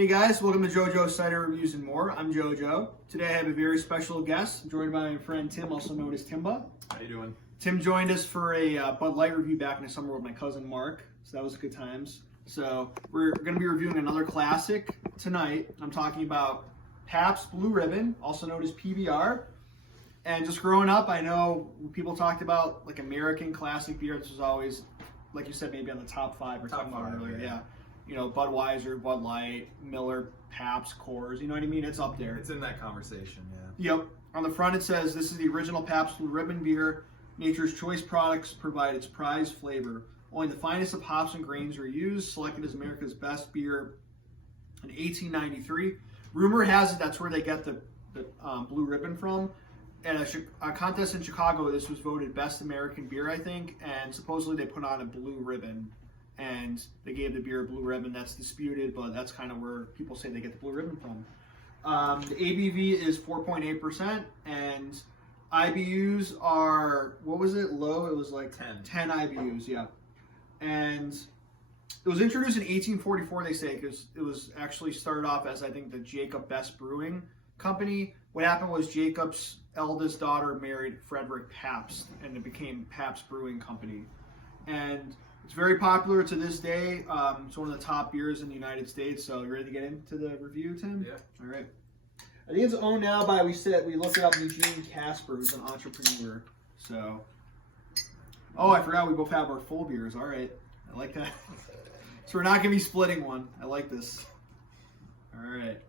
Hey guys, welcome to JoJo Cider Reviews and More. I'm JoJo. Today I have a very special guest, joined by my friend Tim, also known as Timba. How you doing? Tim joined us for a Bud Light review back in the summer with my cousin Mark, so that was good times. So we're going to be reviewing another classic tonight. I'm talking about Pabst Blue Ribbon, also known as PBR. And just growing up, I know people talked about like American classic beer. This was always, like you said, maybe on the top five we're talking about earlier. Yeah. You know, Budweiser, Bud Light, Miller, Pabst, Coors, you know what I mean? It's up there. It's in that conversation, yeah. Yep. On the front it says, this is the original Pabst Blue Ribbon beer. Nature's choice products provide its prized flavor. Only the finest of hops and grains are used, selected as America's best beer in 1893. Rumor has it that's where they get the Blue Ribbon from. At a contest in Chicago, this was voted best American beer, I think, and supposedly they put on a blue ribbon. And they gave the beer a blue ribbon. That's disputed, but that's kind of where people say they get the blue ribbon from. The ABV is 4.8%, and IBUs are, what was it, low? It was like 10 IBUs, yeah. And it was introduced in 1844, they say, because it was actually started off as, I think, the Jacob Best Brewing Company. What happened was Jacob's eldest daughter married Frederick Pabst, and it became Pabst Brewing Company. And it's very popular to this day. It's one of the top beers in the United States. So you ready to get into the review, Tim? Yeah. All right. I think it's owned now by, we looked it up, Eugene Casper, who's an entrepreneur. So, oh, I forgot we both have our full beers. All right. I like that. So we're not going to be splitting one. I like this. All right.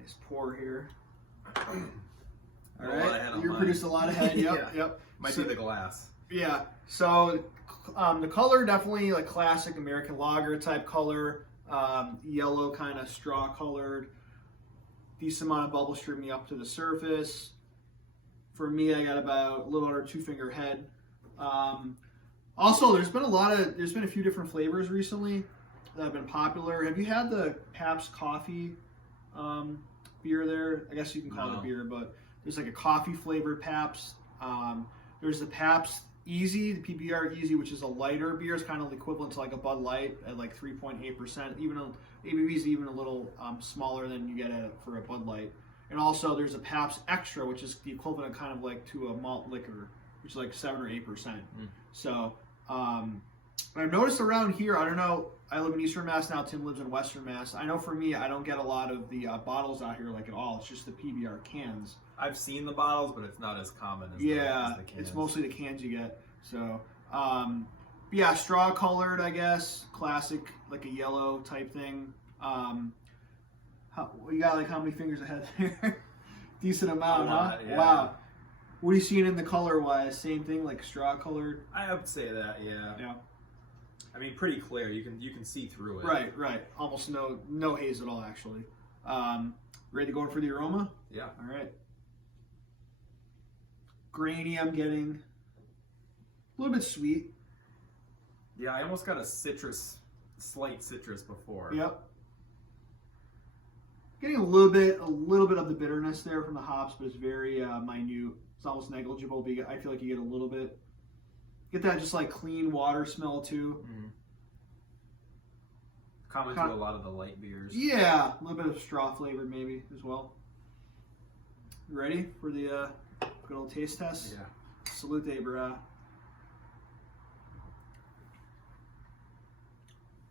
Nice pour here. All right. You produced a lot of head. Yep. Yeah. Yep. Might be the glass. Yeah. So the color definitely like classic American lager type color. Yellow kind of straw colored. Decent amount of bubble streaming up to the surface. For me, I got about a little under 2-finger head. Also, there's been a few different flavors recently that have been popular. Have you had the Pabst coffee beer there? I guess you can call it a beer, but there's like a coffee flavored Pabst. There's the Pabst Easy, the PBR Easy, which is a lighter beer. It's kind of equivalent to like a Bud Light at like 3.8%. Even ABV is even a little smaller than you get for a Bud Light. And also there's a Pabst Extra, which is the equivalent kind of like to a malt liquor, which is like 7 or 8%. So I've noticed around here, I don't know, I live in Eastern Mass now, Tim lives in Western Mass. I know for me, I don't get a lot of the bottles out here like at all. It's just the PBR cans. I've seen the bottles, but it's not as common as the cans. It's mostly the cans you get. So, yeah, straw colored, I guess, classic, like a yellow type thing. You got like how many fingers ahead there? Decent amount, huh? Yeah. Wow. What are you seeing in the color wise? Same thing, like straw colored? I would say that, yeah. Yeah. I mean, pretty clear. You can see through it. Right. Almost no haze at all, actually. Ready to go in for the aroma? Yeah. All right. Grainy, I'm getting a little bit sweet. Yeah, I almost got a slight citrus before. Yep. Getting a little bit of the bitterness there from the hops, but it's very minute. It's almost negligible, but I feel like you get a little bit. Get that just like clean water smell too. Common to a lot of the light beers. Yeah, a little bit of straw flavored maybe as well. You ready for the good old taste test? Yeah. Salute, brah.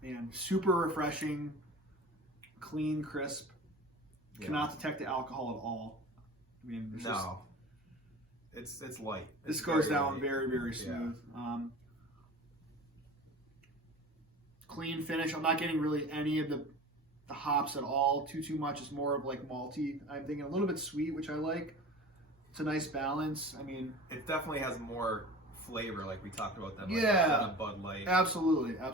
Man, super refreshing, clean, crisp. Yeah. Cannot detect the alcohol at all. I mean, it's light. This goes down very, very smooth. Yeah. Clean finish. I'm not getting really any of the hops at all. Too much. It's more of like malty. I'm thinking a little bit sweet, which I like. It's a nice balance. I mean, it definitely has more flavor, like we talked about that. Yeah, than a Bud Light. Absolutely. A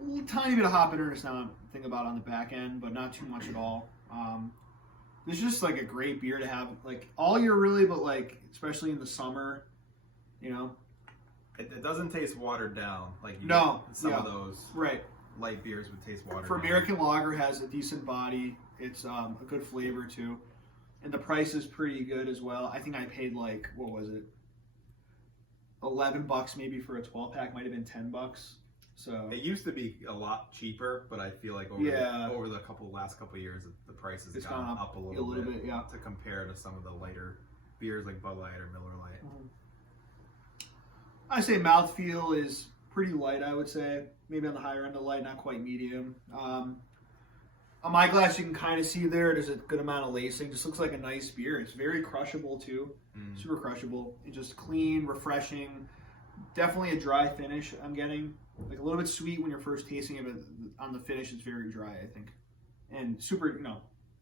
little tiny bit of hop bitterness now I'm thinking about on the back end, but not too much at all. This is just like a great beer to have like all year really, but like especially in the summer, you know. It doesn't taste watered down like some of those light beers would taste watered down. American lager has a decent body. It's a good flavor too, and the price is pretty good as well. I think I paid like, what was it, $11 maybe for a 12-pack. Might have been $10. So it used to be a lot cheaper, but I feel like over the last couple of years, the price has gone up a little bit to compare to some of the lighter beers like Bud Light or Miller Lite. I say mouthfeel is pretty light. I would say maybe on the higher end of light, not quite medium. On my glass, you can kind of see there's a good amount of lacing. Just looks like a nice beer. It's very crushable too, super crushable. It's just clean, refreshing. Definitely a dry finish. I'm getting like a little bit sweet when you're first tasting it, but on the finish, it's very dry. I think, and super.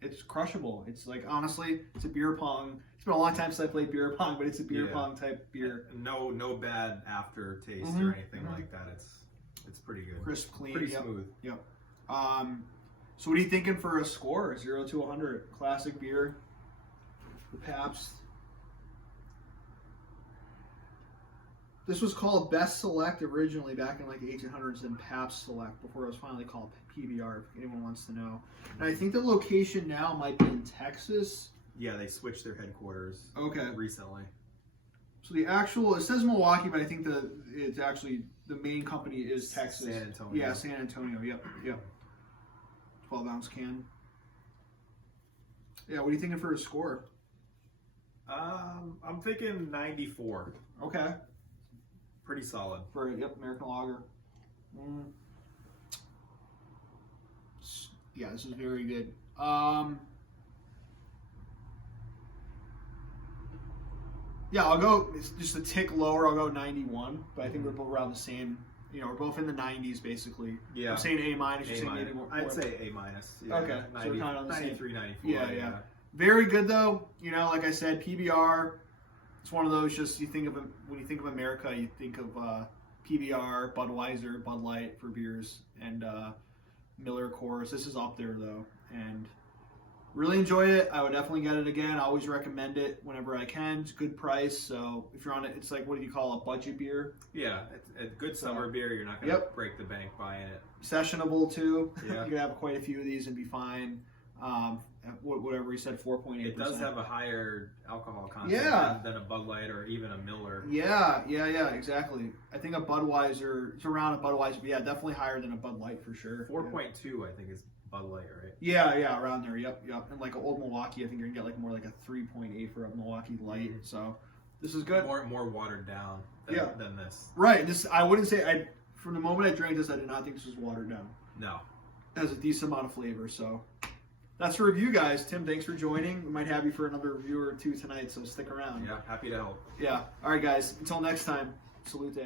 It's crushable. It's like honestly, it's a beer pong. It's been a long time since I played beer pong, but it's a beer pong type beer. No bad aftertaste or anything like that. It's pretty good. Crisp, clean, pretty smooth. Yep. So what are you thinking for a score? 0 to 100, classic beer, the Pabst. This was called Best Select originally back in like the 1800s, and Pabst Select before it was finally called PBR. If anyone wants to know, and I think the location now might be in Texas. Yeah, they switched their headquarters. Recently. So it says Milwaukee, but I think it's actually the main company is Texas. San Antonio. Yeah, San Antonio. Yep. 12-ounce can. Yeah, what are you thinking for a score? I'm thinking 94. Okay. Pretty solid. For American lager. Yeah, this is very good. Yeah, I'll go just a tick lower. I'll go 91, but I think we're both around the same. We're both in the 90s basically. Yeah. I'm saying A-. You're saying 81. I'd say A-. Yeah. Okay. 90, so we're kind of on the 93, same. 94. Yeah. Very good though. Like I said, PBR. It's one of those. Just when you think of America, you think of PBR, Budweiser, Bud Light for beers, and Miller Coors. This is up there though, and really enjoy it. I would definitely get it again. I always recommend it whenever I can. It's a good price. So if you're on it, it's like, what do you call a budget beer? Yeah, it's a good summer beer. You're not going to break the bank buying it. Sessionable too. Yeah. You can have quite a few of these and be fine. Whatever he said, 4.8%. It does have a higher alcohol content than a Bud Light or even a Miller. Yeah, exactly. I think a Budweiser, it's around a Budweiser, but definitely higher than a Bud Light for sure. 4.2, I think, is Bud Light, right? Yeah, around there. Yep. And like an old Milwaukee, I think you're gonna get like more like a 3.8 for a Milwaukee Light. So this is good. More watered down than this. Right. I wouldn't say from the moment I drank this, I did not think this was watered down. No. It has a decent amount of flavor. So that's the review, guys. Tim, thanks for joining. We might have you for another review or two tonight, so stick around. Yeah, happy to help. Yeah. All right, guys. Until next time. Salute.